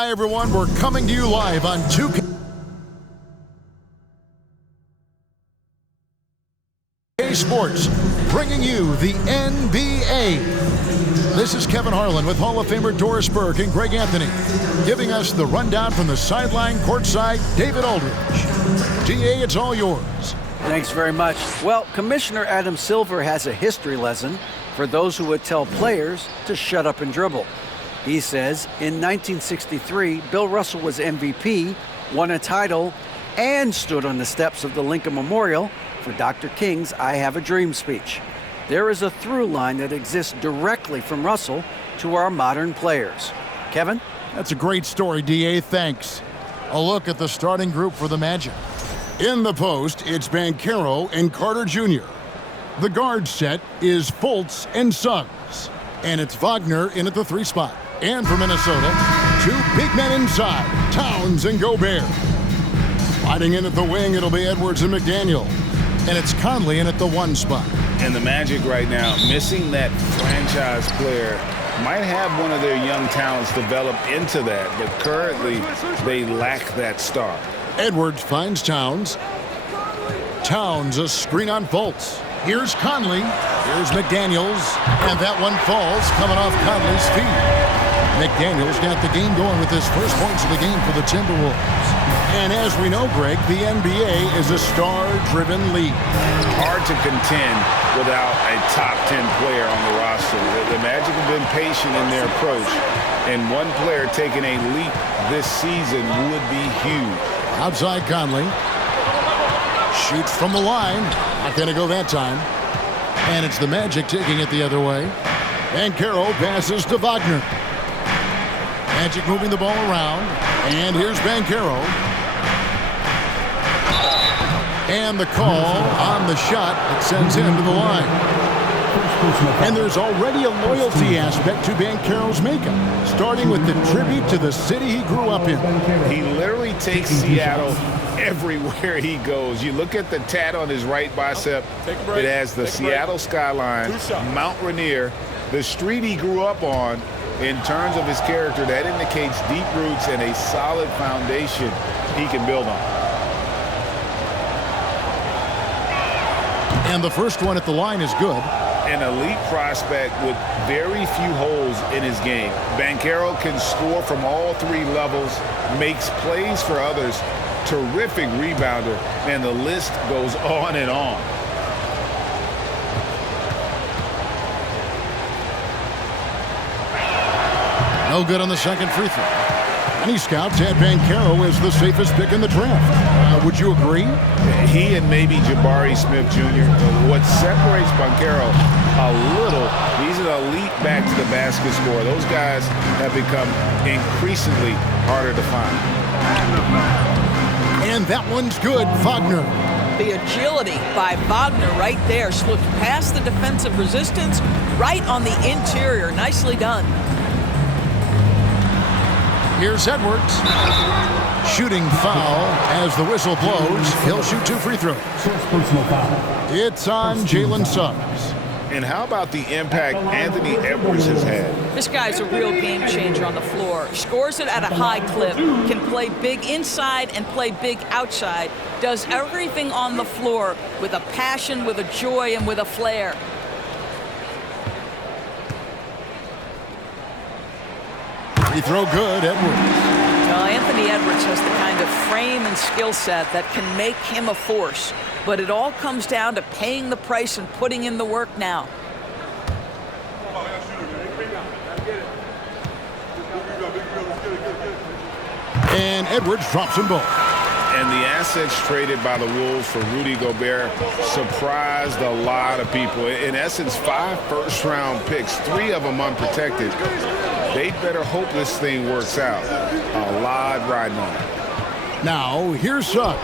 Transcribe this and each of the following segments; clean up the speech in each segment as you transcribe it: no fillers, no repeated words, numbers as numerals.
Hi, everyone. We're coming to you live on 2K Sports, bringing you the NBA. This is Kevin Harlan with Hall of Famer Doris Burke and Greg Anthony, giving us the rundown from the sideline courtside, David Aldridge. DA, it's all yours. Thanks very much. Well, Commissioner Adam Silver has a history lesson for those who would tell players to shut up and dribble. He says in 1963, Bill Russell was MVP, won a title, and stood on the steps of the Lincoln Memorial for Dr. King's I Have a Dream speech. There is a through line that exists directly from Russell to our modern players. Kevin? That's a great story, DA. Thanks. A look at the starting group for the Magic. In the post, it's Banchero and Carter Jr. The guard set is Fultz and Suggs. And it's Wagner in at the 3 spot. And for Minnesota, 2 big men inside, Towns and Gobert. Sliding in at the wing, it'll be Edwards and McDaniel. And it's Conley in at the 1 spot. And the Magic right now, missing that franchise player, might have one of their young talents develop into that, but currently they lack that star. Edwards finds Towns. Towns, a screen on Fultz. Here's Conley. Here's McDaniels. And that one falls, coming off Conley's feet. McDaniels got the game going with his first points of the game for the Timberwolves. And as we know, Greg, the NBA is a star-driven league. Hard to contend without a top 10 player on the roster. The Magic have been patient in their approach, and one player taking a leap this season would be huge. Outside Conley. Shoots from the line. Not going to go that time. And it's the Magic taking it the other way. Banchero passes to Wagner. Magic moving the ball around. And here's Banchero. And the call on the shot that sends him to the line. And there's already a loyalty aspect to Banchero's makeup, starting with the tribute to the city he grew up in. He literally takes Seattle everywhere he goes. You look at the tat on his right bicep. It has the Seattle skyline, Mount Rainier, the street he grew up on. In terms of his character, that indicates deep roots and a solid foundation he can build on. And the first one at the line is good. An elite prospect with very few holes in his game. Banchero can score from all 3 levels, makes plays for others, terrific rebounder, and the list goes on and on. No good on the second free throw. Many scouts had Banchero as the safest pick in the draft. Would you agree? He and maybe Jabari Smith Jr. What separates Banchero a little, he's an elite back to the basket scorer. Those guys have become increasingly harder to find. And that one's good, Wagner. The agility by Wagner right there, slipped past the defensive resistance, right on the interior. Nicely done. Here's Edwards. Shooting foul as the whistle blows. He'll shoot 2 free throws. It's on Jalen Suggs. And how about the impact Anthony Edwards has had? This guy's a real game changer on the floor. Scores it at a high clip, can play big inside and play big outside. Does everything on the floor with a passion, with a joy, and with a flair. Free throw good, Edwards. Well, Anthony Edwards has the kind of frame and skill set that can make him a force. But it all comes down to paying the price and putting in the work now. And Edwards drops them both. And the assets traded by the Wolves for Rudy Gobert surprised a lot of people. In essence, 5 first-round picks, 3 of them unprotected. They'd better hope this thing works out. A lot riding on it. Now, here's Suggs.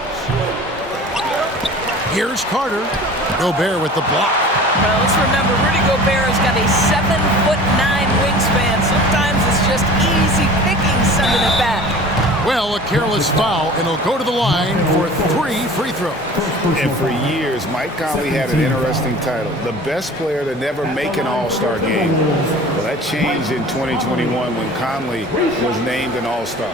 Here's Carter. Gobert with the block. Well, let's remember, Rudy Gobert has got a 7'9" wingspan. Sometimes it's just easy picking sending it back. Well, a careless foul, and he'll go to the line for 3 free throws. And for years, Mike Conley had an interesting title, the best player to never make an All-Star game. Well, that changed in 2021 when Conley was named an All-Star.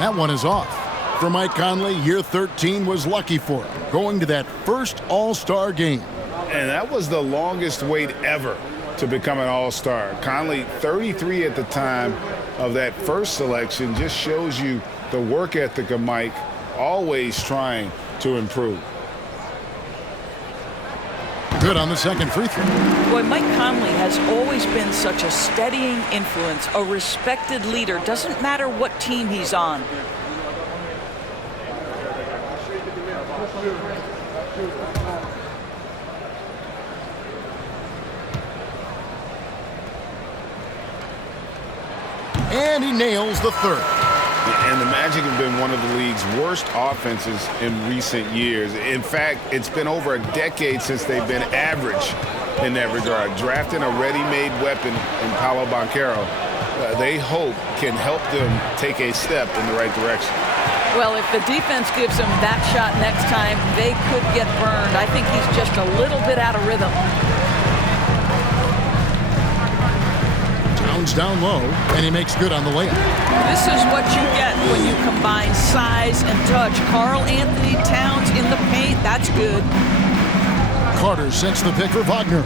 That one is off. For Mike Conley, year 13 was lucky for him, going to that first All-Star game. And that was the longest wait ever to become an All-Star. Conley, 33 at the time of that first selection, just shows you the work ethic of Mike, always trying to improve. Good on the second free throw. Boy, Mike Conley has always been such a steadying influence, a respected leader. Doesn't matter what team he's on. And he nails the third. And the Magic have been one of the league's worst offenses in recent years. In fact, it's been over a decade since they've been average in that regard. Drafting a ready-made weapon in Paolo Banchero, they hope can help them take a step in the right direction. Well, if the defense gives him that shot next time, they could get burned. I think he's just a little bit out of rhythm. Towns down low, and he makes good on the layup. This is what you get when you combine size and touch. Karl Anthony Towns in the paint, that's good. Carter sets the pick for Wagner.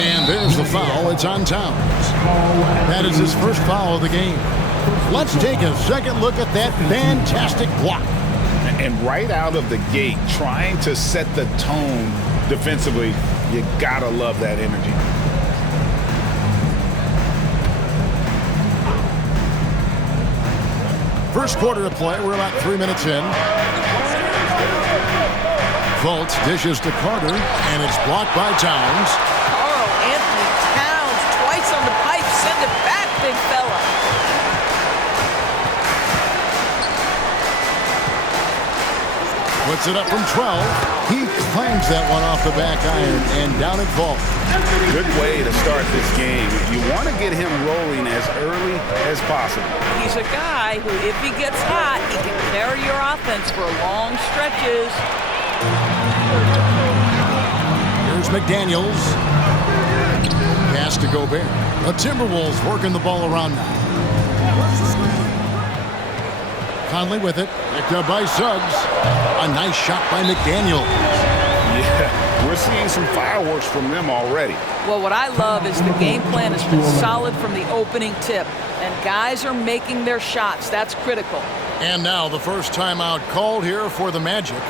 And there's the foul. It's on Towns. That is his first foul of the game. Let's take a second look at that fantastic block. And right out of the gate, trying to set the tone defensively, you gotta love that energy. First quarter of play, we're about 3 minutes in. Fultz dishes to Carter, and it's blocked by Towns. Karl Anthony Towns twice on the pipe. Send it back, big fella. Puts it up from 12. He claims that one off the back iron and down at Fultz. Good way to start this game. You want to get him rolling as early as possible. He's a guy who, if he gets hot, he can carry your offense for long stretches. Here's McDaniels. Pass to Gobert. The Timberwolves working the ball around now. Conley with it. Picked up by Suggs. A nice shot by McDaniels. Yeah, we're seeing some fireworks from them already. Well, what I love is the game plan has been solid from the opening tip, and guys are making their shots. That's critical. And now the first timeout called here for the Magic.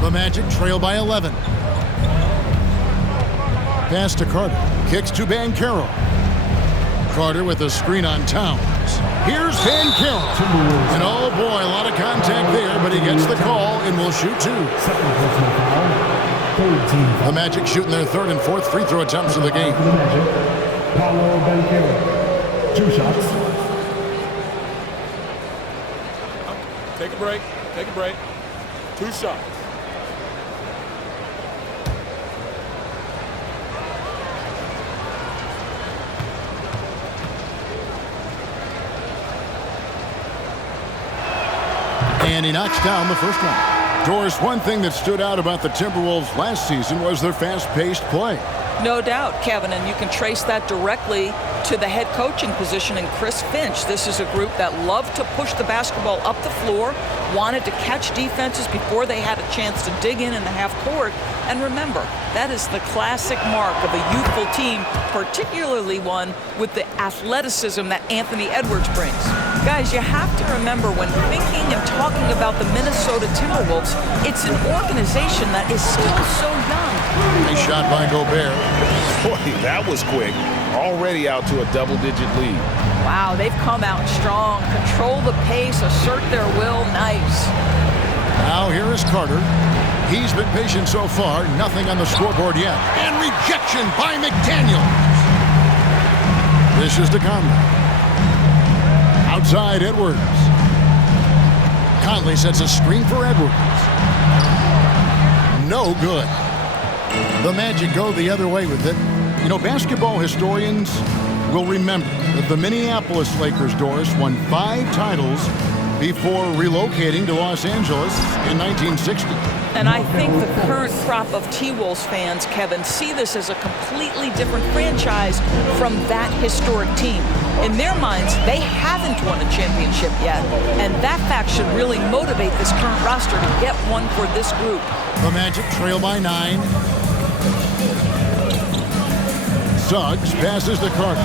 The Magic trail by 11. Pass to Carter. Kicks to Banchero. Carter with a screen on Towns. Here's Banchero. And oh boy, a lot of contact there, but he gets the call and will shoot two. The Magic shooting their third and fourth free throw attempts of the game. Paolo Banchero, 2 shots. Take a break. Take a break. 2 shots. And he knocks down the first one. Doris, one thing that stood out about the Timberwolves last season was their fast-paced play. No doubt, Kevin, and you can trace that directly to the head coaching position in Chris Finch. This is a group that loved to push the basketball up the floor, wanted to catch defenses before they had a chance to dig in the half court. And remember, that is the classic mark of a youthful team, particularly one with the athleticism that Anthony Edwards brings. Guys, you have to remember when thinking and talking about the Minnesota Timberwolves, it's an organization that is still so young. Nice shot by Gobert. Boy, that was quick. Already out to a double-digit lead. Wow, they've come out strong, control the pace, assert their will. Nice. Now here is Carter. He's been patient so far. Nothing on the scoreboard yet. And rejection by McDaniels. This is DeConley. Outside Edwards. Conley sets a screen for Edwards. No good. The Magic go the other way with it. You know, basketball historians will remember that the Minneapolis Lakers, Doris, won 5 titles before relocating to Los Angeles in 1960. And I think the current crop of T-Wolves fans, Kevin, see this as a completely different franchise from that historic team. In their minds, they haven't won a championship yet, and that fact should really motivate this current roster to get one for this group. The Magic trail by 9. Suggs passes to Carter.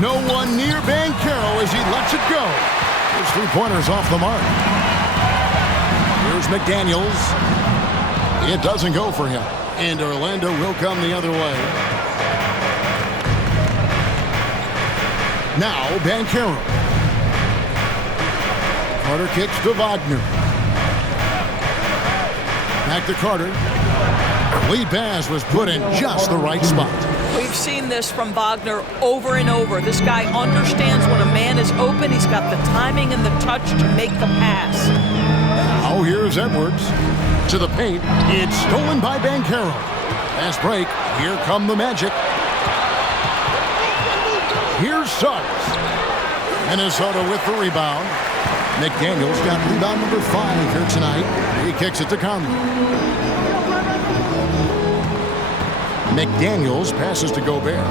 No one near Banchero as he lets it go. His 3-pointers off the mark. Here's McDaniels. It doesn't go for him. And Orlando will come the other way. Now Banchero. Carter kicks to Wagner. Back to Carter. Lead pass was put in just the right spot. We've seen this from Wagner over and over. This guy understands when a man is open. He's got the timing and the touch to make the pass. Now here's Edwards to the paint. It's stolen by Banchero. Fast break. Here come the Magic. Here's Suggs. Minnesota with the rebound. McDaniels got rebound number 5 here tonight. He kicks it to Conley. McDaniels passes to Gobert.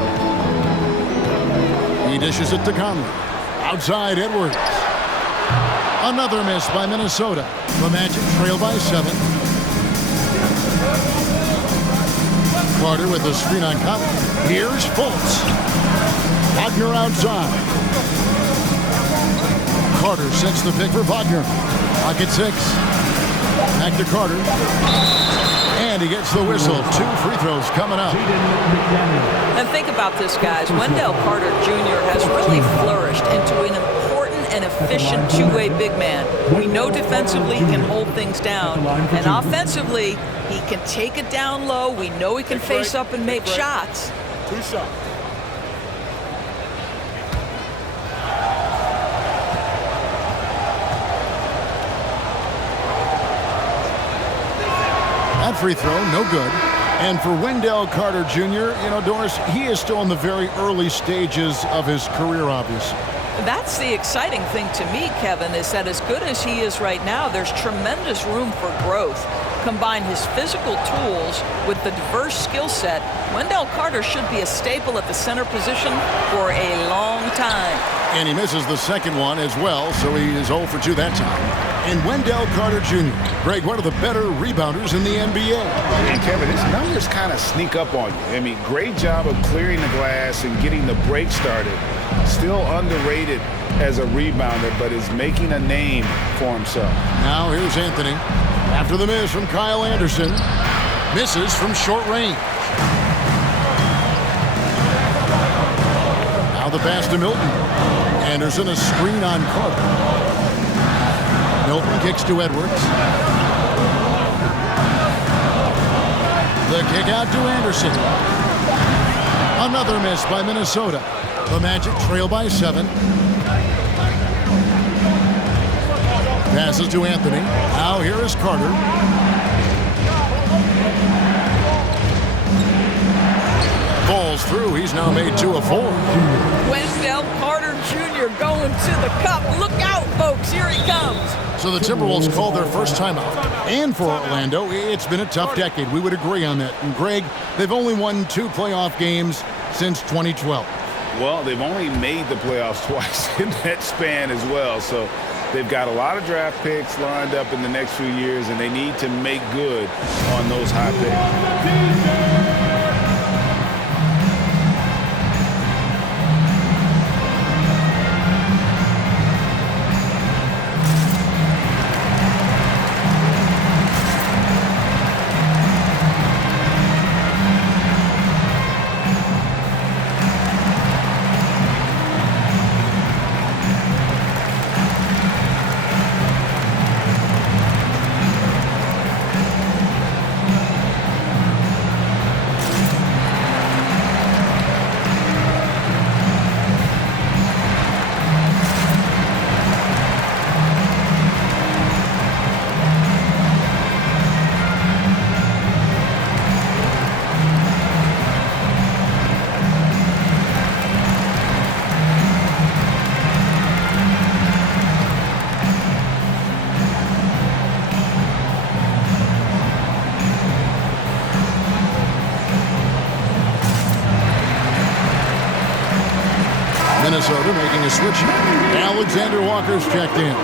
He dishes it to Conley. Outside Edwards. Another miss by Minnesota. The Magic trail by 7. Carter with the screen on Conley. Here's Fultz. Wagner outside. Carter sets the pick for Wagner. Clock at 6. Back to Carter. And he gets the whistle. 2 free throws coming up. And think about this, guys. Wendell Carter Jr. has really flourished into an important and efficient two-way big man. We know defensively he can hold things down. And offensively, he can take it down low. We know he can face up and make shots. 2 shots. That free throw, no good. And for Wendell Carter Jr., you know, Doris, he is still in the very early stages of his career, obviously. That's the exciting thing to me, Kevin, is that as good as he is right now, there's tremendous room for growth. Combine his physical tools with the diverse skill set, Wendell Carter should be a staple at the center position for a long time. And he misses the second one as well, so he is 0 for 2 that time. And Wendell Carter Jr., Greg, one of the better rebounders in the NBA. And Kevin, his numbers kind of sneak up on you. I mean, great job of clearing the glass and getting the break started. Still underrated as a rebounder, but is making a name for himself. Now here's Anthony. After the miss from Kyle Anderson. Misses from short range. Now Now the pass to Milton. Anderson a screen on Carter. Milton kicks to Edwards. The kick out to Anderson. Another miss by Minnesota. The Magic trail by 7. Passes to Anthony. Now here is Carter. Falls through. He's now made 2 of 4. Wendell Carter Jr. going to the cup. Look out, folks. Here he comes. So the Timberwolves called their first timeout. And for Orlando, it's been a tough decade. We would agree on that. And Greg, they've only won 2 playoff games since 2012. Well, they've only made the playoffs twice in that span as well. So they've got a lot of draft picks lined up in the next few years, and they need to make good on those high picks. Minnesota making a switch. Alexander Walker's checked in.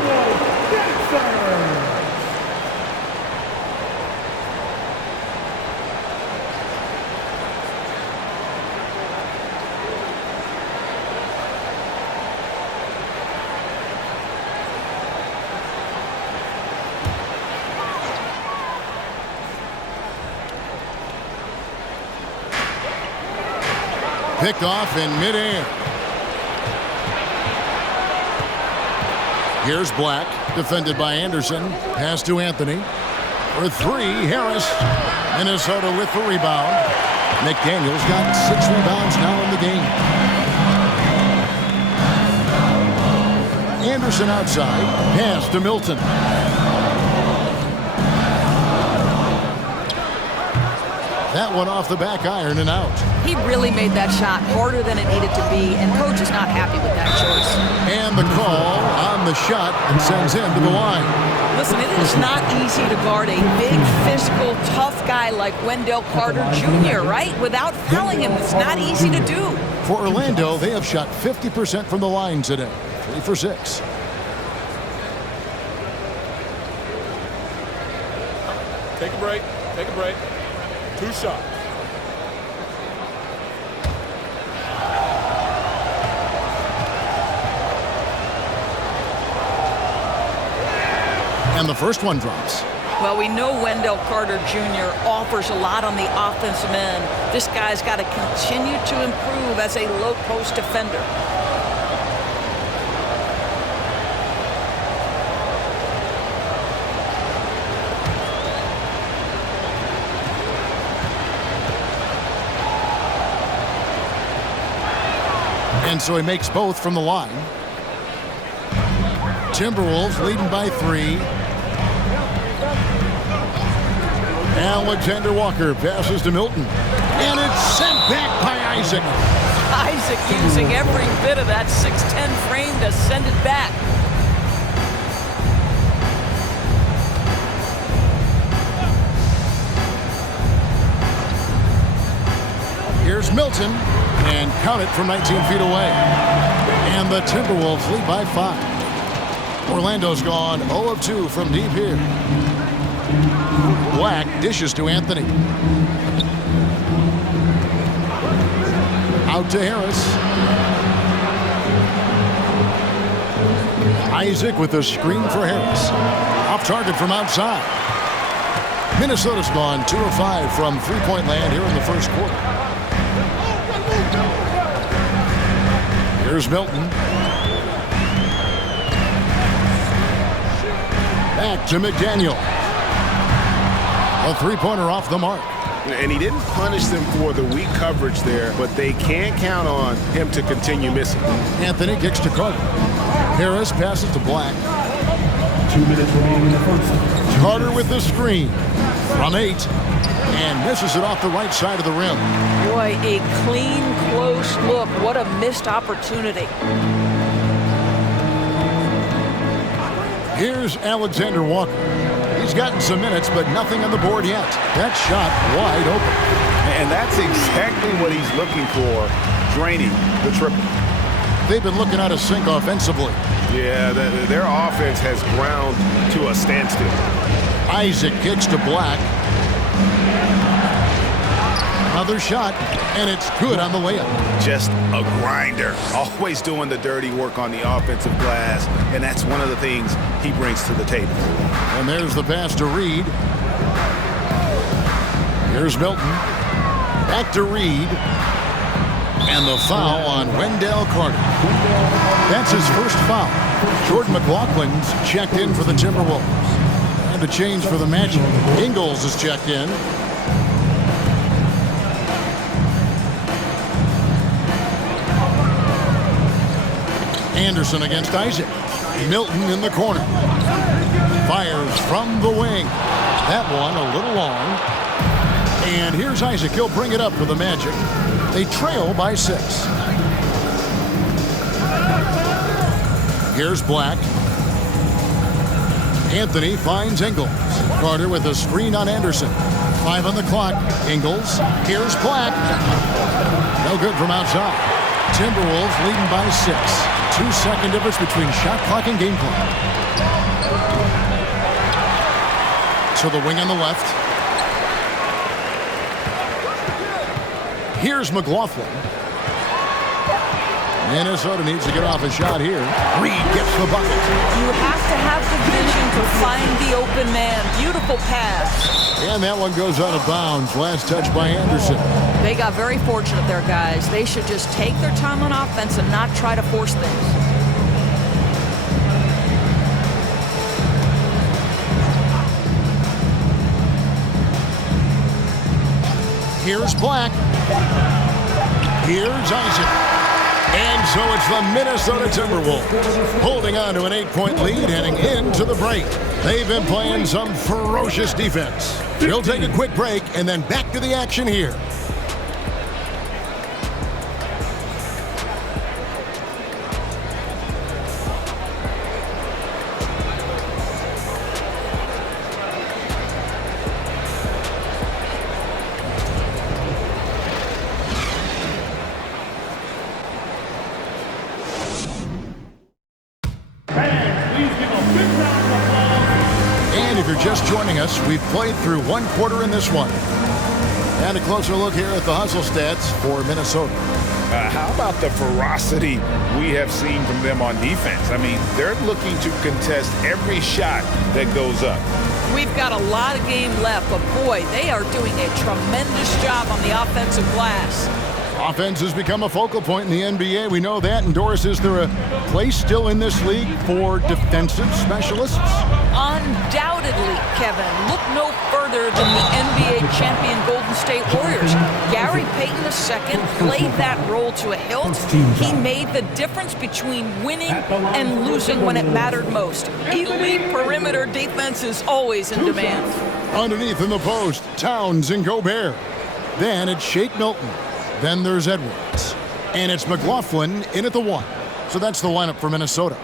Picked off in midair. Here's Black, defended by Anderson. Pass to Anthony. For 3, Harris. Minnesota with the rebound. McDaniels got 6 rebounds now in the game. Anderson outside. Pass to Milton. That one off the back iron and out. He really made that shot harder than it needed to be, and coach is not happy with that choice. And the call on the shot and sends him to the line. Listen, it is not easy to guard a big, physical, tough guy like Wendell Carter Jr., right? Without fouling him, it's not easy to do. For Orlando, they have shot 50% from the line today. 3 for 6. Take a break. Take a break. 2 shots. And the first one drops. Well, we know Wendell Carter Jr. offers a lot on the offensive end. This guy's got to continue to improve as a low-post defender. And so he makes both from the line. Timberwolves leading by 3. Alexander Walker passes to Milton. And it's sent back by Isaac. Isaac using every bit of that 6'10 frame to send it back. Here's Milton. And count it from 19 feet away. And the Timberwolves lead by 5. Orlando's gone 0 of 2 from deep here. Black dishes to Anthony. Out to Harris. Isaac with a screen for Harris. Off target from outside. Minnesota's gone 2 of 5 from three-point land here in the first quarter. Here's Milton. Back to McDaniel. A three-pointer off the mark. And he didn't punish them for the weak coverage there, but they can't count on him to continue missing. Anthony kicks to Carter. Harris passes to Black. 2 minutes remaining in the first. Carter with the screen from 8 and misses it off the right side of the rim. Boy, a clean, close look. What a missed opportunity. Here's Alexander Walker. He's gotten some minutes, but nothing on the board yet. That shot wide open. And that's exactly what he's looking for, draining the triple. They've been looking out of sync offensively. Yeah, their offense has ground to a standstill. Isaac kicks to Black. Another shot, and it's good on the layup. Just a grinder, always doing the dirty work on the offensive glass, and that's one of the things he brings to the table. And there's the pass to Reed. Here's Milton. Back to Reed. And the foul on Wendell Carter. That's his first foul. Jordan McLaughlin's checked in for the Timberwolves. And the change for the Magic. Ingles is checked in. Anderson against Isaac. Milton in the corner. Fires from the wing. That one a little long. And here's Isaac. He'll bring it up for the Magic. They trail by 6. Here's Black. Anthony finds Ingles. Carter with a screen on Anderson. 5 on the clock. Ingles. Here's Black. No good from outside. Timberwolves leading by 6. 2-second difference between shot clock and game clock. So the wing on the left. Here's McLaughlin. Minnesota needs to get off a shot here. Reed gets the bucket. You have to have the vision to find the open man. Beautiful pass. And that one goes out of bounds. Last touch by Anderson. They got very fortunate there, guys. They should just take their time on offense and not try to force things. Here's Black. Here's Isaac. And so it's the Minnesota Timberwolves holding on to an 8-point lead heading into the break. They've been playing some ferocious defense. We'll take a quick break and then back to the action here. If you're just joining us, we've played through one quarter in this one. And a closer look here at the hustle stats for Minnesota. How about the ferocity we have seen from them on defense? I mean, they're looking to contest every shot that goes up. We've got a lot of game left, but boy, they are doing a tremendous job on the offensive glass. Offense has become a focal point in the NBA. We know that. And Doris, is there a place still in this league for defensive specialists? Undoubtedly, Kevin. Look no further than the NBA champion Golden State Warriors. Gary Payton II played that role to a hilt. He made the difference between winning and losing when it mattered most. Elite perimeter defense is always in demand. Underneath in the post, Towns and Gobert. Then it's Shake Milton. Then there's Edwards. And it's McLaughlin in at the 1. So that's the lineup for Minnesota.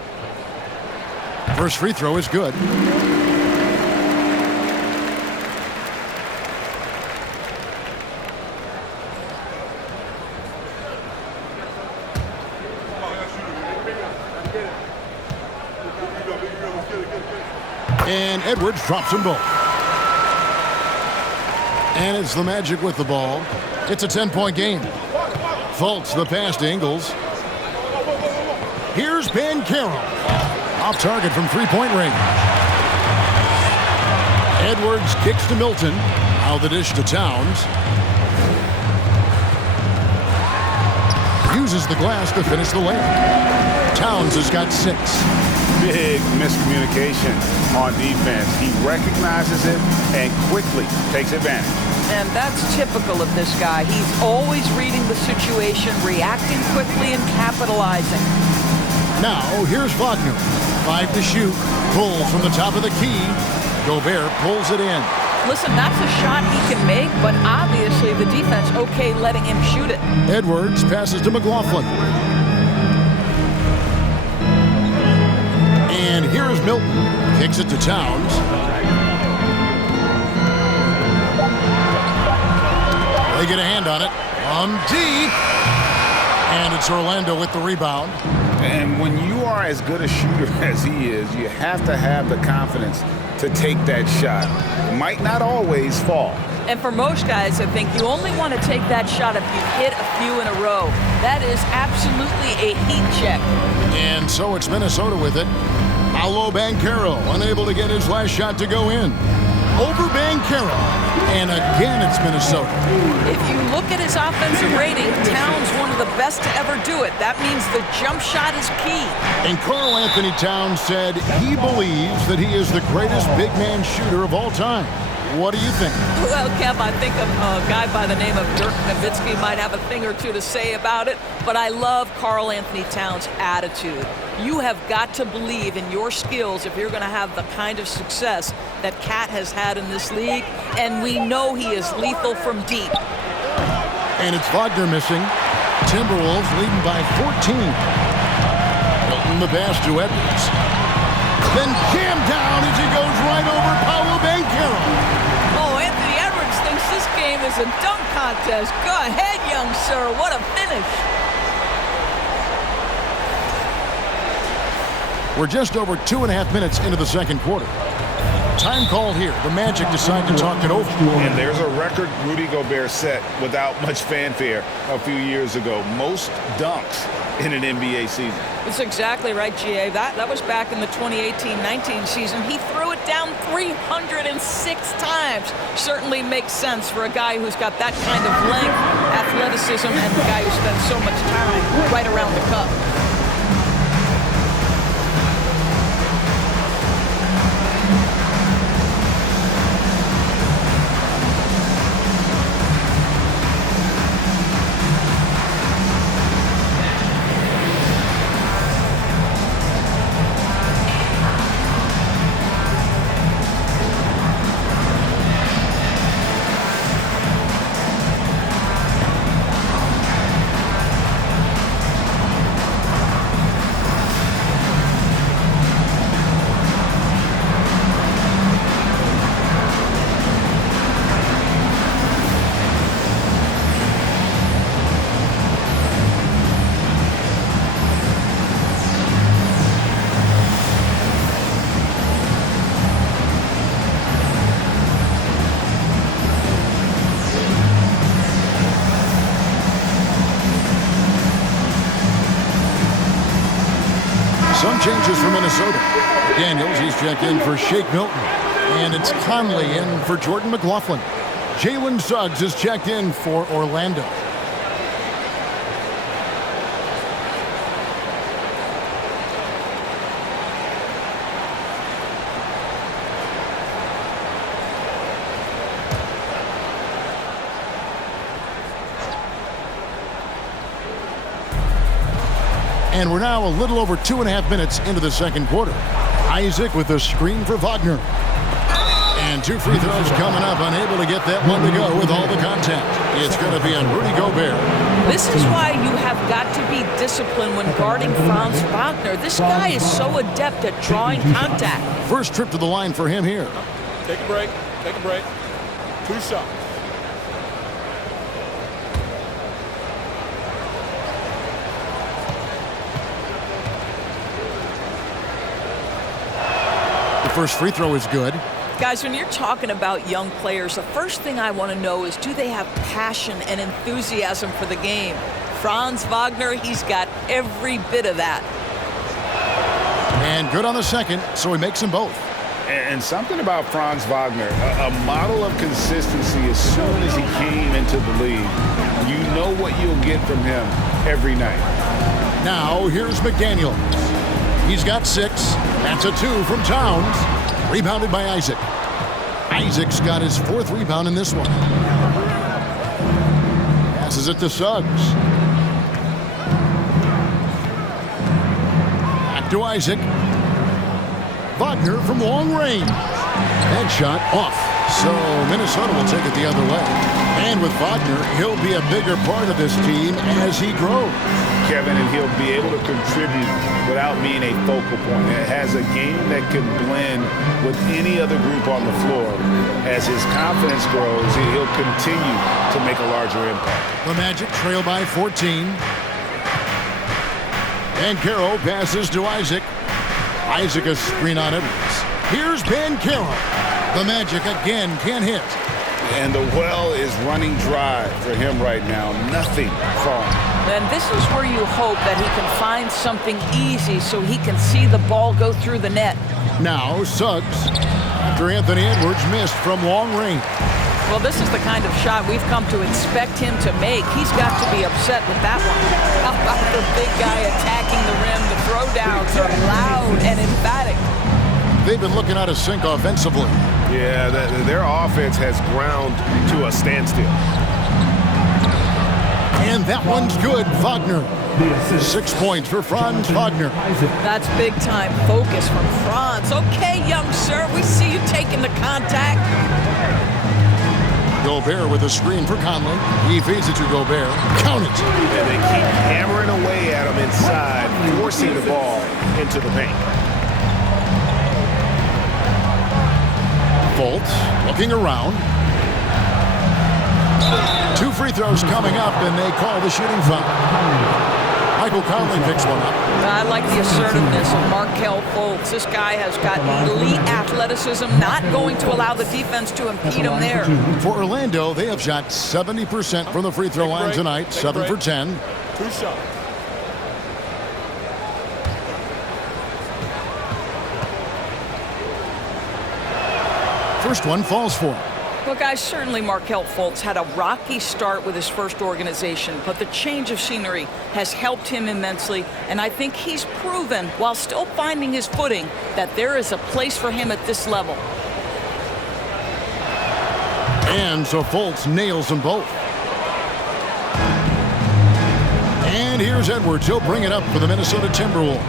First free throw is good. And Edwards drops them both. And it's the Magic with the ball. It's a 10-point game. Fultz the pass to Ingles. Here's Banchero. Off target from three-point range. Edwards kicks to Milton. Now the dish to Towns. uses the glass to finish the layup. Towns has got 6. Big miscommunication on defense. He recognizes it and quickly takes advantage. And that's typical of this guy. He's always reading the situation, reacting quickly, and capitalizing. Now, here's Wagner. 5 to shoot. Pull from the top of the key. Gobert pulls it in. Listen, that's a shot he can make, but obviously the defense okay letting him shoot it. Edwards passes to McLaughlin. And here's Milton. Kicks it to Towns. They get a hand on it. From deep. And it's Orlando with the rebound. And when you are as good a shooter as he is, you have to have the confidence to take that shot. It might not always fall. And for most guys, I think you only want to take that shot if you hit a few in a row. That is absolutely a heat check. And so it's Minnesota with it. Paolo Banchero unable to get his last shot to go in. Over Banchero. And again, it's Minnesota. If you look at his offensive rating, Towns one of the best to ever do it. That means the jump shot is key. And Karl Anthony Towns said he believes that he is the greatest big man shooter of all time. What do you think? Well, Kev, I think a guy by the name of Dirk Nowitzki might have a thing or two to say about it, but I love Karl Anthony Towns' attitude. You have got to believe in your skills if you're going to have the kind of success that Cat has had in this league, and we know he is lethal from deep. And it's Wagner missing. Timberwolves leading by 14. Milton the pass to Edwards. Then jammed down as he goes right over Paolo Banchero. Oh, Anthony Edwards thinks this game is a dunk contest. Go ahead, young sir. What a finish. We're just over 2.5 minutes into the second quarter. Time called here. The Magic decide to talk it over. And there's a record Rudy Gobert set without much fanfare a few years ago. Most dunks in an NBA season. That's exactly right, GA. That was back in the 2018-19 season. He threw it down 306 times. Certainly makes sense for a guy who's got that kind of length, athleticism, and a guy who spends so much time right around the cup. Some changes for Minnesota. Daniels, he's checked in for Shake Milton. And it's Conley in for Jordan McLaughlin. Jalen Suggs is checked in for Orlando. And we're now a little over 2.5 minutes into the second quarter. Isaac with a screen for Wagner. And 2 free throws coming up, unable to get that one to go with all the contact. It's going to be on Rudy Gobert. This is why you have got to be disciplined when guarding Franz Wagner. This guy is so adept at drawing contact. First trip to the line for him here. Take a break. Take a break. 2 shots. First free throw is good. Guys, when you're talking about young players, the first thing I want to know is, do they have passion and enthusiasm for the game? Franz Wagner, he's got every bit of that. And good on the second, so he makes them both. And something about Franz Wagner, a model of consistency as soon as he came into the league. You know what you'll get from him every night. Now here's McDaniel. He's got 6. That's a 2 from Towns. Rebounded by Isaac. Isaac's got his 4th rebound in this one. Passes it to Suggs. Back to Isaac. Wagner from long range. That shot off. So Minnesota will take it the other way. And with Wagner, he'll be a bigger part of this team as he grows. Kevin, and he'll be able to contribute without being a focal point. It has a game that can blend with any other group on the floor. As his confidence grows, he'll continue to make a larger impact. The Magic trail by 14. And Banchero passes to Isaac. Isaac a screen on Edwards. Here's Banchero. The Magic again can't hit. And the well is running dry for him right now. Nothing falling. And this is where you hope that he can find something easy so he can see the ball go through the net. Now Suggs, after Anthony Edwards missed from long range. Well, this is the kind of shot we've come to expect him to make. He's got to be upset with that one. How about the big guy attacking the rim? The throwdowns are loud and emphatic. They've been looking out of sync offensively. Yeah, their offense has ground to a standstill. And that one's good, Wagner. 6 points for Franz Wagner. That's big-time focus from Franz. Okay, young sir, we see you taking the contact. Gobert with a screen for Conley. He feeds it to Gobert. Count it. And they keep hammering away at him inside, forcing the ball into the paint. Fultz looking around. 2 free throws coming up, and they call the shooting foul. Michael Conley picks one up. I like the assertiveness of Markelle Fultz. This guy has got elite athleticism, not going to allow the defense to impede him there. For Orlando, they have shot 70% from the free throw line tonight, 7 for 10. 2 shots. First one falls for him. Well, guys, certainly Markelle Fultz had a rocky start with his first organization, but the change of scenery has helped him immensely, and I think he's proven, while still finding his footing, that there is a place for him at this level. And so Fultz nails them both. And here's Edwards. He'll bring it up for the Minnesota Timberwolves.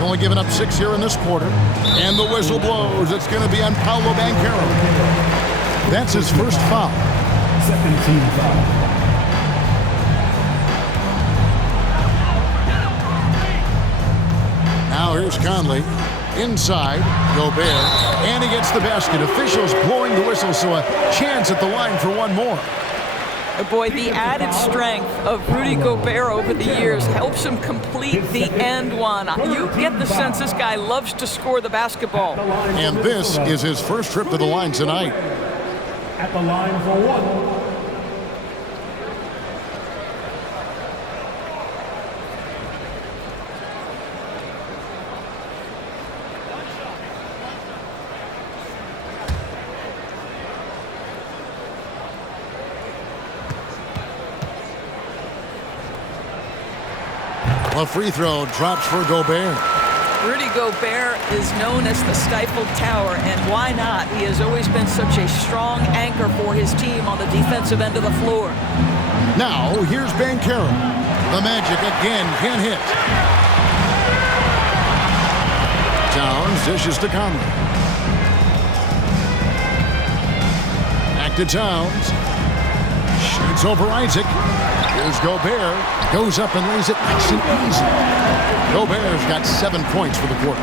Only given up 6 here in this quarter. And the whistle blows. It's going to be on Paolo Banchero. That's his first foul. Second team foul. Now here's Conley. Inside, Gobert. And he gets the basket. Officials blowing the whistle, so a chance at the line for one more. Boy, the added strength of Rudy Gobert over the years helps him complete the end one. You get the sense this guy loves to score the basketball. And this is his first trip to the line tonight. At the line for one. A free throw drops for Gobert. Rudy Gobert is known as the stifled tower, and why not? He has always been such a strong anchor for his team on the defensive end of the floor. Now, here's Banchero. The Magic again can't hit. Towns dishes to Conley. Back to Towns. Shoots over Isaac. Here's Gobert. Goes up and lays it nice and easy. Gobert's got 7 points for the quarter.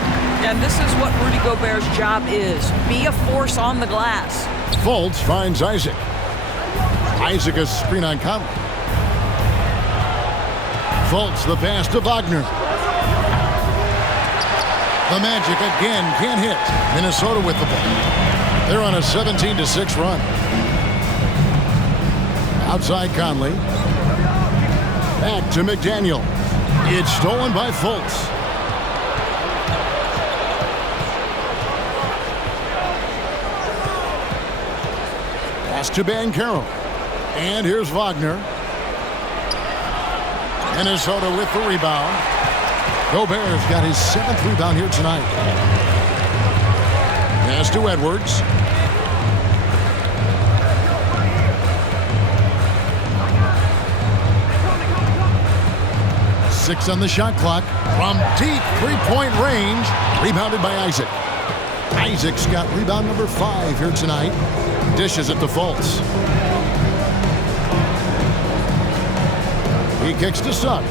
And this is what Rudy Gobert's job is. Be a force on the glass. Fultz finds Isaac. Isaac a screen on Conley. Fultz the pass to Wagner. The Magic again can't hit. Minnesota with the ball. They're on a 17-6 run. Outside Conley. Back to McDaniel. It's stolen by Fultz. Pass to Banchero. And here's Wagner. Minnesota with the rebound. Gobert's got his 7th rebound here tonight. Pass to Edwards. Six on the shot clock. From deep three-point range. Rebounded by Isaac. Isaac's got rebound number 5 here tonight. Dishes it to Fultz. He kicks to Suggs.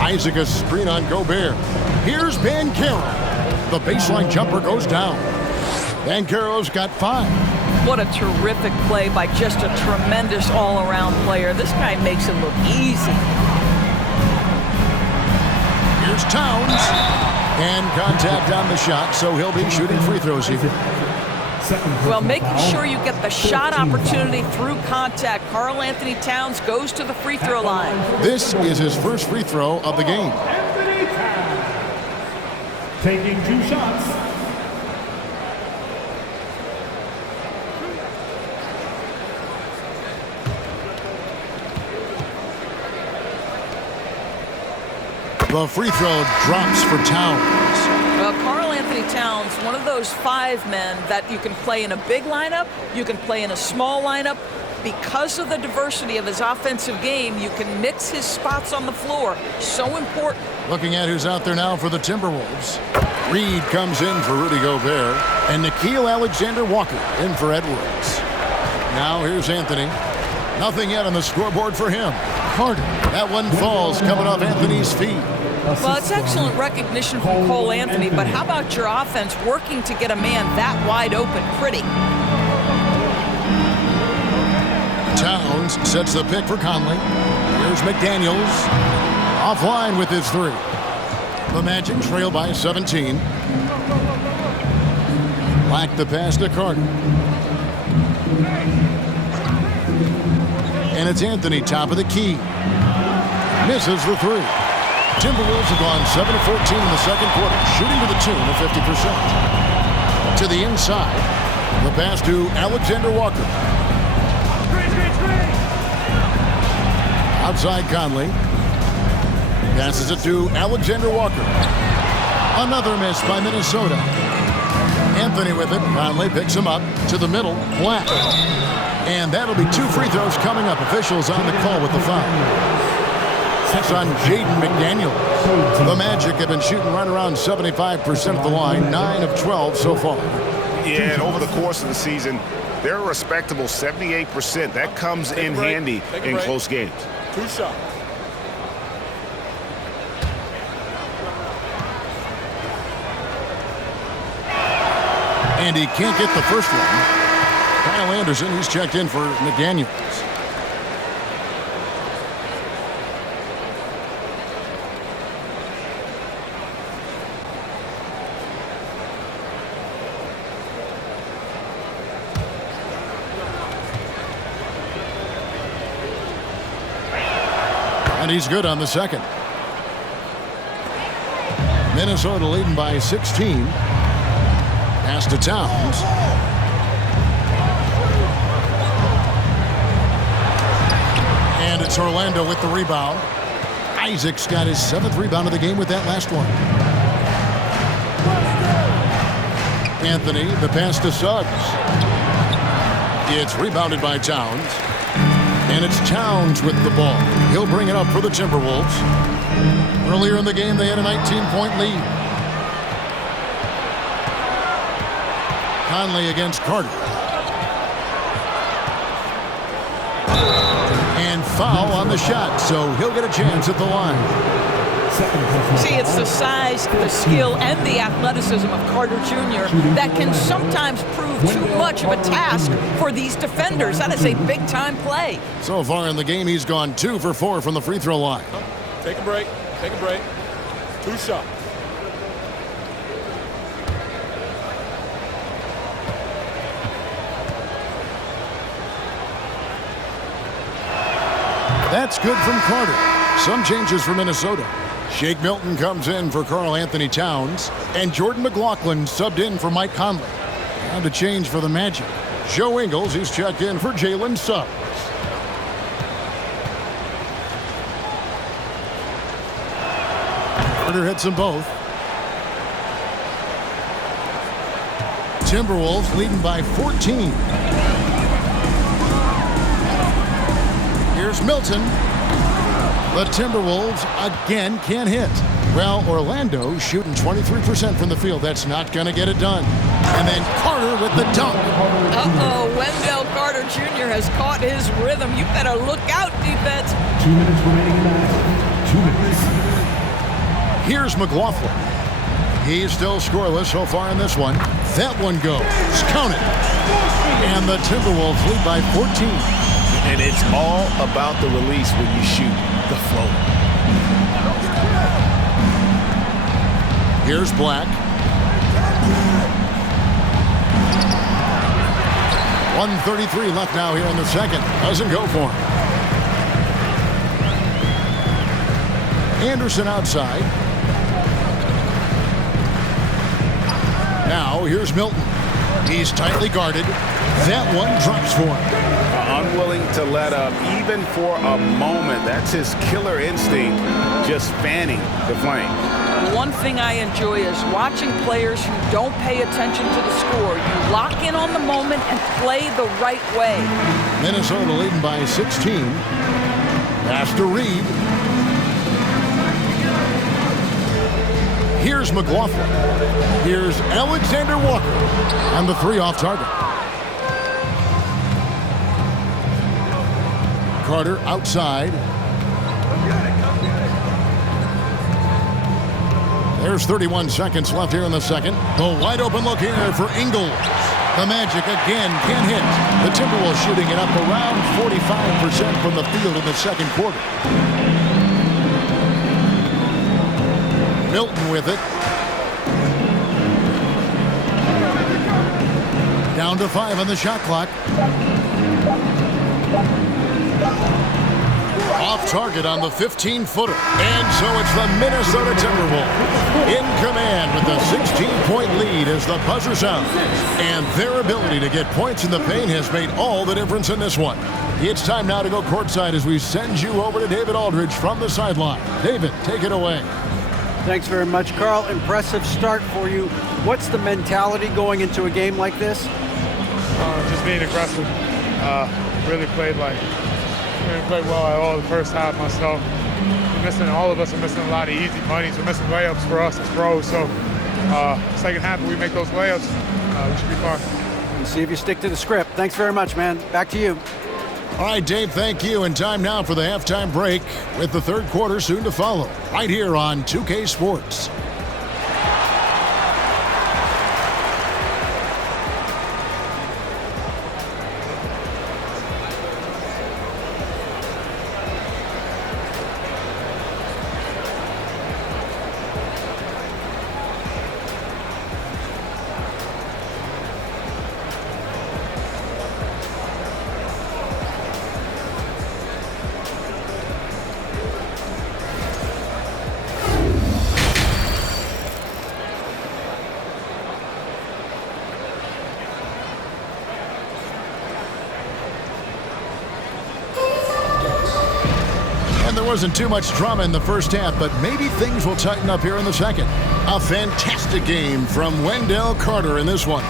Isaac a screen on Gobert. Here's Banchero. The baseline jumper goes down. Banchero's got 5. What a terrific play by just a tremendous all-around player. This guy makes it look easy. Here's Towns. And contact on the shot, so he'll be shooting free throws here. Well, making sure you get the shot opportunity through contact. Karl Anthony Towns goes to the free throw line. This is his first free throw of the game. Taking 2 shots. The free throw drops for Towns. Well, Karl Anthony Towns, one of those 5 men that you can play in a big lineup, you can play in a small lineup. Because of the diversity of his offensive game, you can mix his spots on the floor. So important. Looking at who's out there now for the Timberwolves. Reed comes in for Rudy Gobert. And Nickeil Alexander-Walker in for Edwards. Now here's Anthony. Nothing yet on the scoreboard for him. Carter. That one falls coming off Anthony's feet. Well, it's excellent recognition from Cole Anthony, but how about your offense working to get a man that wide open pretty? Towns sets the pick for Conley. Here's McDaniels. Offline with his 3. The Magic trail by 17. Lack the pass to Carter. And it's Anthony, top of the key. Misses the 3. Timberwolves have gone 7 of 14 in the second quarter, shooting to the tune of 50%. To the inside, the pass to Alexander-Walker. Outside Conley. Passes it to Alexander-Walker. Another miss by Minnesota. Anthony with it. Conley picks him up to the middle. Black. And that'll be 2 free throws coming up. Officials on the call with the foul. That's on Jaden McDaniels. The Magic have been shooting right around 75% of the line. 9 of 12 so far. Yeah, and over the course of the season, they're a respectable 78%. That comes in handy in close games. 2 shots. And he can't get the first one. Kyle Anderson, he's checked in for McDaniels. And he's good on the second. Minnesota leading by 16. Pass to Towns. And it's Orlando with the rebound. Isaac's got his 7th rebound of the game with that last one. Anthony, the pass to Suggs. It's rebounded by Towns. And it's Towns with the ball. He'll bring it up for the Timberwolves. Earlier in the game, they had a 19-point lead. Conley against Carter. And foul on the shot, so he'll get a chance at the line. See, it's the size, the skill, and the athleticism of Carter Jr. that can sometimes prove too much of a task for these defenders. That is a big-time play. So far in the game, he's gone 2 for 4 from the free throw line. Take a break. Take a break. 2 shots. That's good from Carter. Some changes for Minnesota. Shake Milton comes in for Karl Anthony Towns, and Jordan McLaughlin subbed in for Mike Conley. And a change for the Magic. Joe Ingles, he's checked in for Jalen Suggs. Carter hits them both. Timberwolves leading by 14. Here's Milton. The Timberwolves again can't hit. Well, Orlando shooting 23% from the field. That's not going to get it done. And then Carter with the dunk. Uh-oh, Wendell Carter Jr. has caught his rhythm. You better look out, defense. 2 minutes remaining in the half. 2 minutes. Here's McLaughlin. He's still scoreless so far in this one. That one goes. Count it. And the Timberwolves lead by 14. And it's all about the release when you shoot the flow. Here's Black. 1:33 left now here in the second. Doesn't go for him. Anderson outside. Now here's Milton. He's tightly guarded. That one drops for him. Unwilling to let up even for a moment. That's his killer instinct, just fanning the flame. One thing I enjoy is watching players who don't pay attention to the score. You lock in on the moment and play the right way. Minnesota leading by 16. Pass to Reed. Here's McLaughlin. Here's Alexander Walker. And the three off target. Carter outside. There's 31 seconds left here in the second. The wide open look here for Ingles. The Magic again can't hit. The Timberwolves shooting it up around 45% from the field in the second quarter. Milton with it. Down to 5 on the shot clock. Off target on the 15-footer. And so it's the Minnesota Timberwolves in command with the 16-point lead as the buzzer sounds. And their ability to get points in the paint has made all the difference in this one. It's time now to go courtside as we send you over to David Aldridge from the sideline. David, take it away. Thanks very much, Carl. Impressive start for you. What's the mentality going into a game like this? Just being aggressive. Really played well at all the first half myself. All of us are missing a lot of easy bunnies. We're missing layups for us as pros. So second half, if we make those layups, we should be fine. We'll see if you stick to the script. Thanks very much, man. Back to you. All right, Dave, thank you. And time now for the halftime break with the third quarter soon to follow. Right here on 2K Sports. There wasn't too much drama in the first half, but maybe things will tighten up here in the second. A fantastic game from Wendell Carter in this one.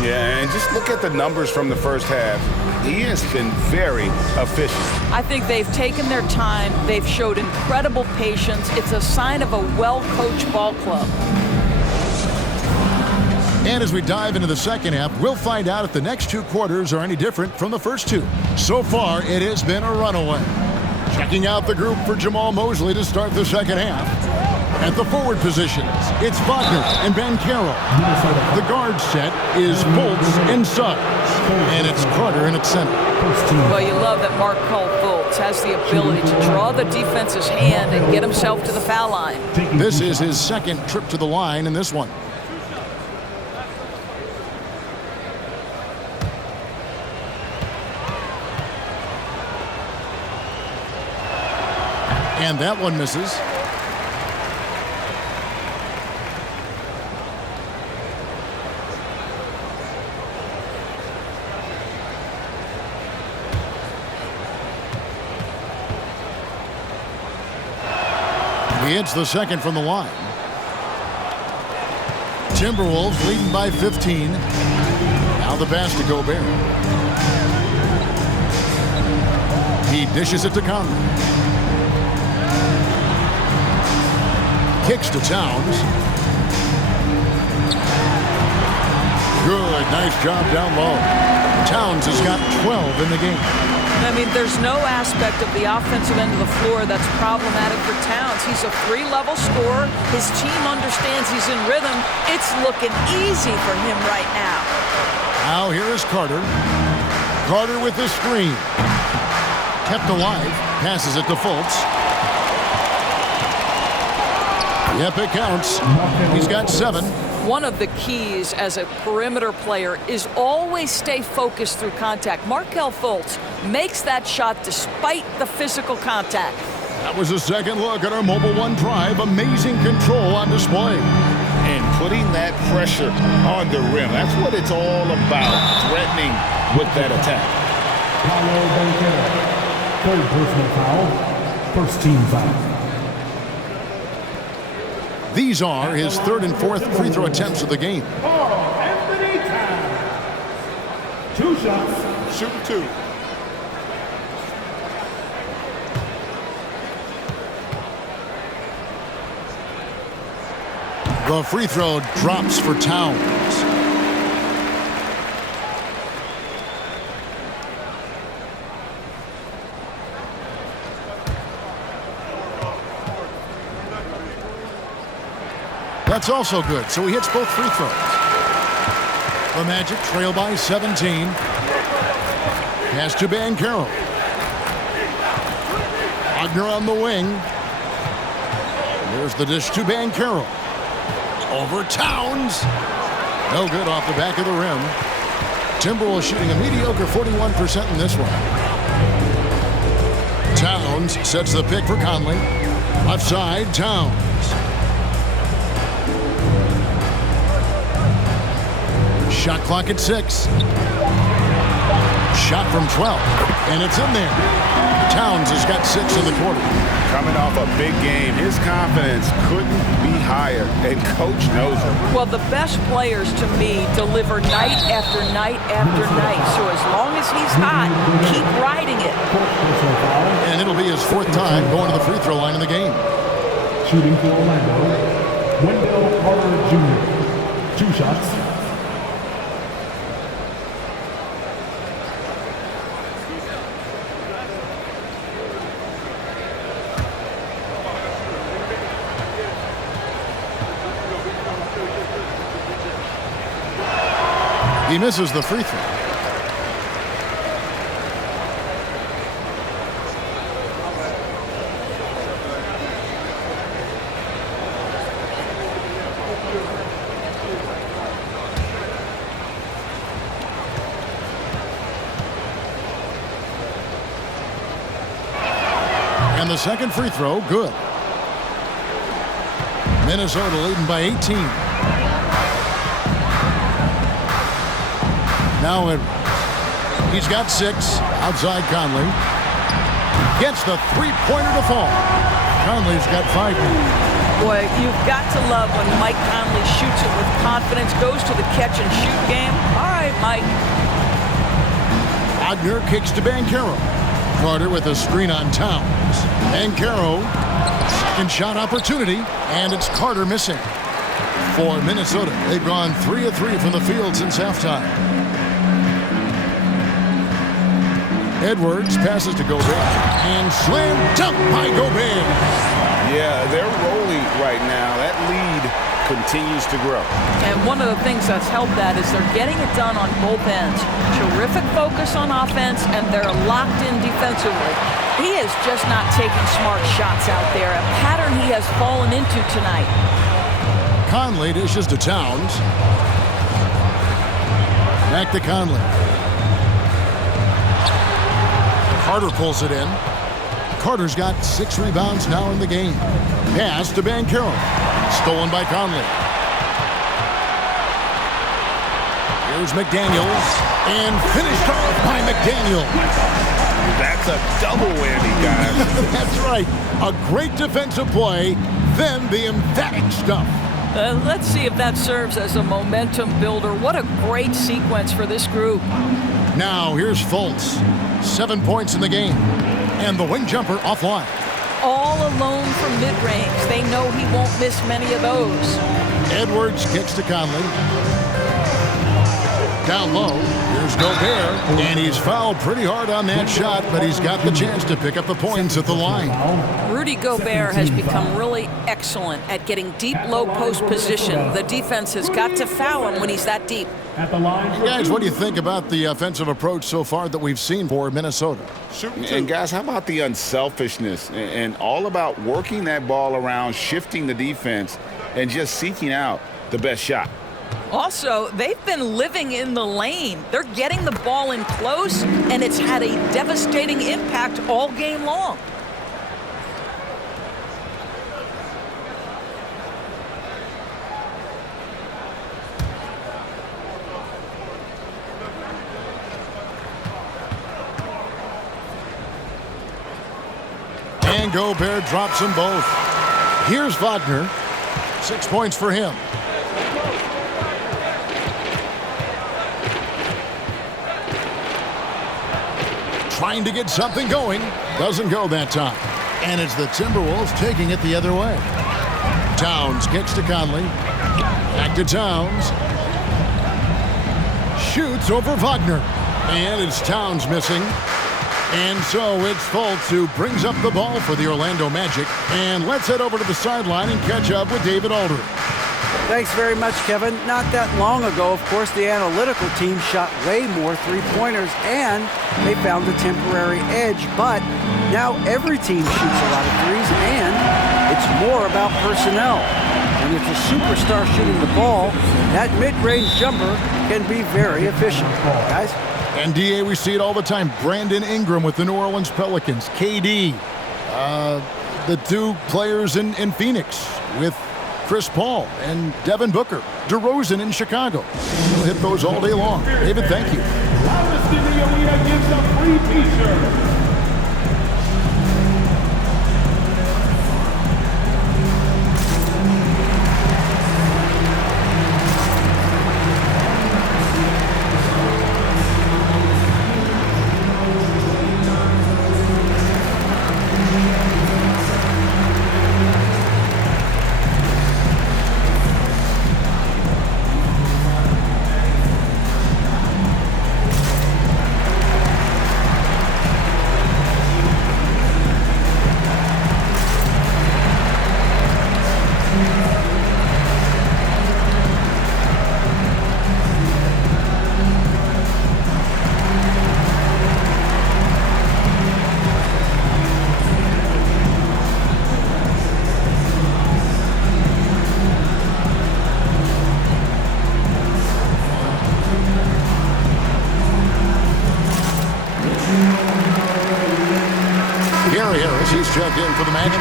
Yeah, and just look at the numbers from the first half. He has been very efficient. I think they've taken their time. They've showed incredible patience. It's a sign of a well-coached ball club. And as we dive into the second half, we'll find out if the next two quarters are any different from the first two. So far, it has been a runaway. Checking out the group for Jamal Mosley to start the second half. At the forward positions, it's Wagner and Banchero. The guard set is Fultz and Suggs. And it's Carter in its center. Well, you love that Markelle Fultz has the ability to draw the defense's hand and get himself to the foul line. This is his second trip to the line in this one. And that one misses. He hits the second from the line. Timberwolves leading by 15. Now the pass to Gobert. He dishes it to Conley. Kicks to Towns. Good, nice job down low. Towns has got 12 in the game. I mean, there's no aspect of the offensive end of the floor that's problematic for Towns. He's a three-level scorer. His team understands he's in rhythm. It's looking easy for him right now. Now here is Carter. Carter with the screen. Kept alive. Passes it to Fultz. Yep, it counts. He's got 7. One of the keys as a perimeter player is always stay focused through contact. Markelle Fultz makes that shot despite the physical contact. That was a second look at our Mobile One drive. Amazing control on display. And putting that pressure on the rim. That's what it's all about, threatening with that attack. Paolo Banchero, third personal foul, first team foul. These are his third and fourth free throw attempts of the game. Anthony Towns. 2 shots. Shooting 2. The free throw drops for Towns. That's also good, so he hits both free throws. The Magic trail by 17. Pass to Banchero. Wagner on the wing. There's the dish to Banchero. Over Towns. No good off the back of the rim. Timberwolves shooting a mediocre 41% in this one. Towns sets the pick for Conley. Left side, Towns. Shot clock at 6. Shot from 12. And it's in there. Towns has got 6 in the quarter. Coming off a big game, his confidence couldn't be higher, and coach knows it. Well, the best players to me deliver night after night after night. So as long as he's hot, keep riding it. And it'll be his 4th time going to the free throw line in the game. Shooting for Orlando, Wendell Carter Jr. 2 shots. He misses the free throw. And the second free throw, good. Minnesota leading by 18. Now he's got 6 outside Conley. Gets the three-pointer to fall. Conley's got 5 now. Boy, you've got to love when Mike Conley shoots it with confidence, goes to the catch-and-shoot game. All right, Mike. Wagner kicks to Banchero. Carter with a screen on Towns. Banchero, second shot opportunity, and it's Carter missing. For Minnesota, they've gone 3 of 3 from the field since halftime. Edwards passes to Gobert. And slam dunk by Gobert. Yeah, they're rolling right now. That lead continues to grow. And one of the things that's helped that is they're getting it done on both ends. Terrific focus on offense, and they're locked in defensively. He is just not taking smart shots out there, a pattern he has fallen into tonight. Conley dishes to Towns. Back to Conley. Carter pulls it in. Carter's got 6 rebounds now in the game. Pass to Banchero. Stolen by Conley. Here's McDaniels. And finished off by McDaniels. That's a double whammy, guys. That's right. A great defensive play, then the emphatic stuff. Let's see if that serves as a momentum builder. What a great sequence for this group. Now here's Fultz. 7 points in the game. And the wing jumper offline. All alone from mid-range. They know he won't miss many of those. Edwards kicks to Conley. Down low, here's Gobert, and he's fouled pretty hard on that shot, but he's got the chance to pick up the points at the line. Rudy Gobert has become really excellent at getting deep low post position. The defense has got to foul him when he's that deep. At the line. Guys, what do you think about the offensive approach so far that we've seen for Minnesota? And guys, how about the unselfishness and all about working that ball around, shifting the defense, and just seeking out the best shot? Also, they've been living in the lane. They're getting the ball in close, and it's had a devastating impact all game long. And Gobert drops them both. Here's Wagner. 6 points for him. Trying to get something going. Doesn't go that time. And it's the Timberwolves taking it the other way. Towns kicks to Conley. Back to Towns. Shoots over Wagner. And it's Towns missing. And so it's Fultz who brings up the ball for the Orlando Magic. And let's head over to the sideline and catch up with David Aldridge. Thanks very much, Kevin. Not that long ago, of course, the analytical team shot way more three-pointers, and they found a temporary edge. But now every team shoots a lot of threes, and it's more about personnel. When it's a superstar shooting the ball, that mid-range jumper can be very efficient. Guys? And DA, we see it all the time. Brandon Ingram with the New Orleans Pelicans. KD, the two players in Phoenix with Chris Paul and Devin Booker. DeRozan in Chicago. We'll hit those all day long. David, thank you. Arena gives a free t-shirt. Gary Harris, he's checked in for the Magic.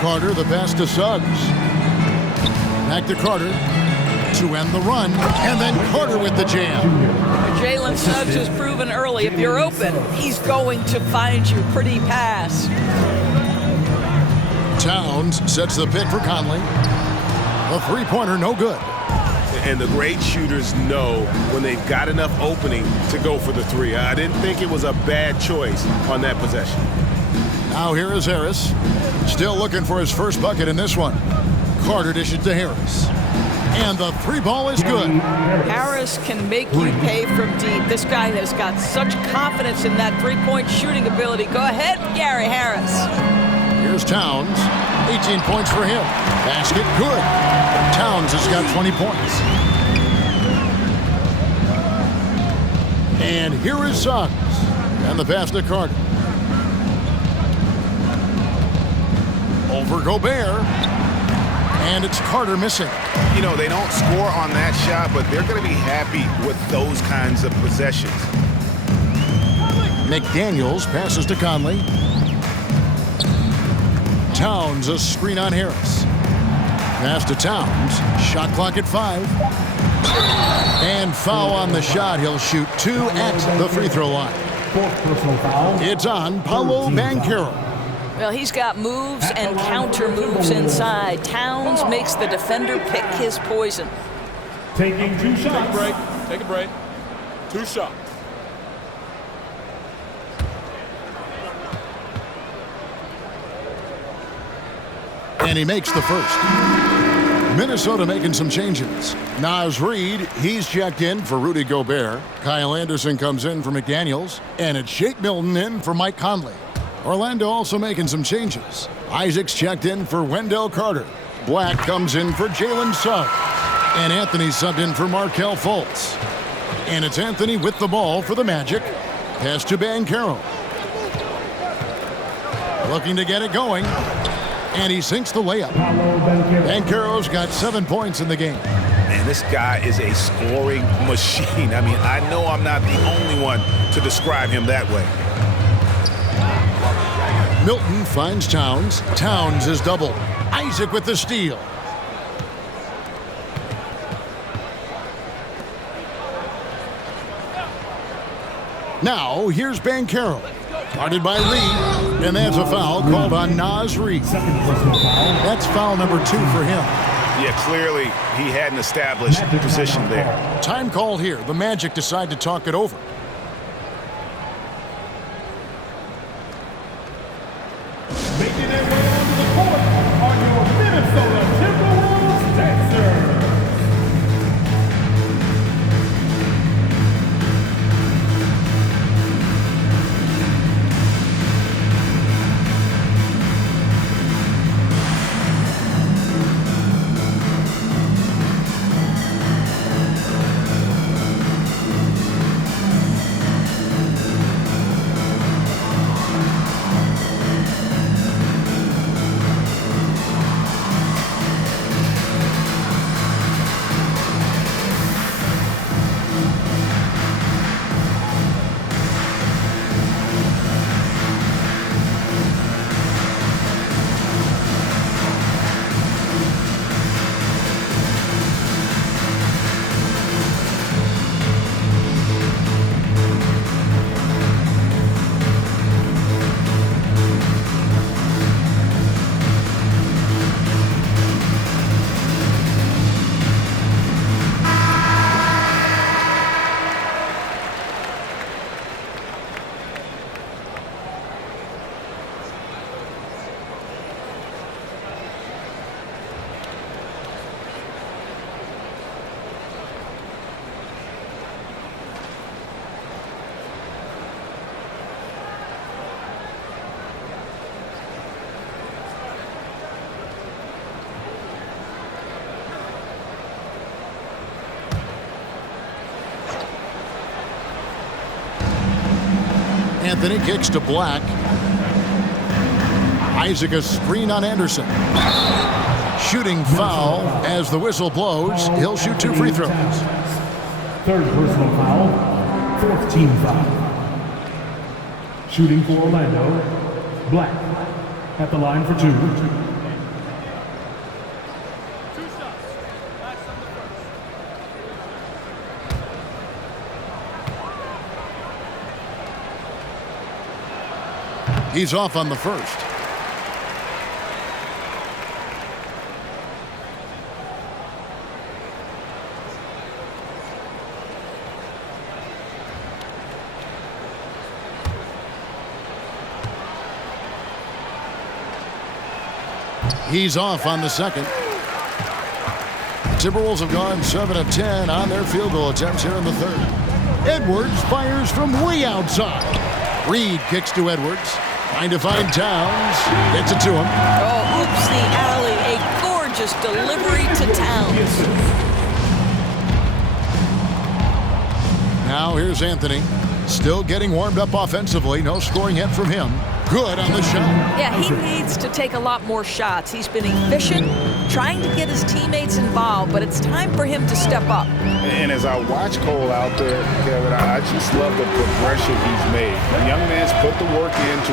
Carter, the pass to Suggs. Back to Carter to end the run, and then Carter with the jam. Jalen Suggs has proven early, if you're open, he's going to find you. Pretty pass. Towns sets the pick for Conley. A three-pointer, no good. And the great shooters know when they've got enough opening to go for the three. I didn't think it was a bad choice on that possession. Now here is Harris. Still looking for his first bucket in this one. Carter dishes to Harris. And the three ball is good. Harris can make you pay from deep. This guy has got such confidence in that three-point shooting ability. Go ahead, Gary Harris. Here's Towns. 18 points for him. Basket good. Towns has got 20 points. And here is Suggs. And the pass to Carter. Over Gobert. And it's Carter missing. You know, they don't score on that shot, but they're going to be happy with those kinds of possessions. McDaniels passes to Conley. Towns, a screen on Harris. Pass to Towns. Shot clock at 5. And foul on the shot. He'll shoot 2 at the free throw line. It's on Paolo Banchero. Well, he's got moves and counter moves inside. Towns makes the defender pick his poison. Taking 2 shots. Take a break. Take a break. 2 shots. And he makes the first. Minnesota making some changes. Naz Reid, he's checked in for Rudy Gobert. Kyle Anderson comes in for McDaniels. And it's Shake Milton in for Mike Conley. Orlando also making some changes. Isaacs checked in for Wendell Carter. Black comes in for Jalen Suggs. And Anthony subbed in for Markelle Fultz. And it's Anthony with the ball for the Magic. Pass to Banchero. Looking to get it going. And he sinks the layup. Banchero's got 7 points in the game. Man, this guy is a scoring machine. I mean, I know I'm not the only one to describe him that way. Milton finds Towns. Towns is double. Isaac with the steal. Now, here's Banchero. Guarded by Reid. And that's a foul called on Naz Reid. That's foul number 2 for him. Yeah, clearly he hadn't established position there. Time call here. The Magic decide to talk it over. Making their way onto the court are your Minnesota Timberwolves Dancers. Anthony kicks to Black. Isaac a screen on Anderson. Shooting foul as the whistle blows. He'll shoot 2 free throws. Third personal foul. 4th team foul. Shooting for Orlando. Black at the line for 2. He's off on the first. He's off on the second. The Timberwolves have gone 7 of 10 on their field goal attempts here in the third. Edwards fires from way outside. Reid kicks to Edwards. Trying to find Towns. Gets it to him. Oh, oops, the alley. A gorgeous delivery to Towns. Now here's Anthony. Still getting warmed up offensively. No scoring yet from him. Good on the shot. Yeah, he needs to take a lot more shots. He's been efficient, trying to get his teammates involved, but it's time for him to step up. And as I watch Cole out there, Kevin, I just love the progression he's made. The young man's put the work in to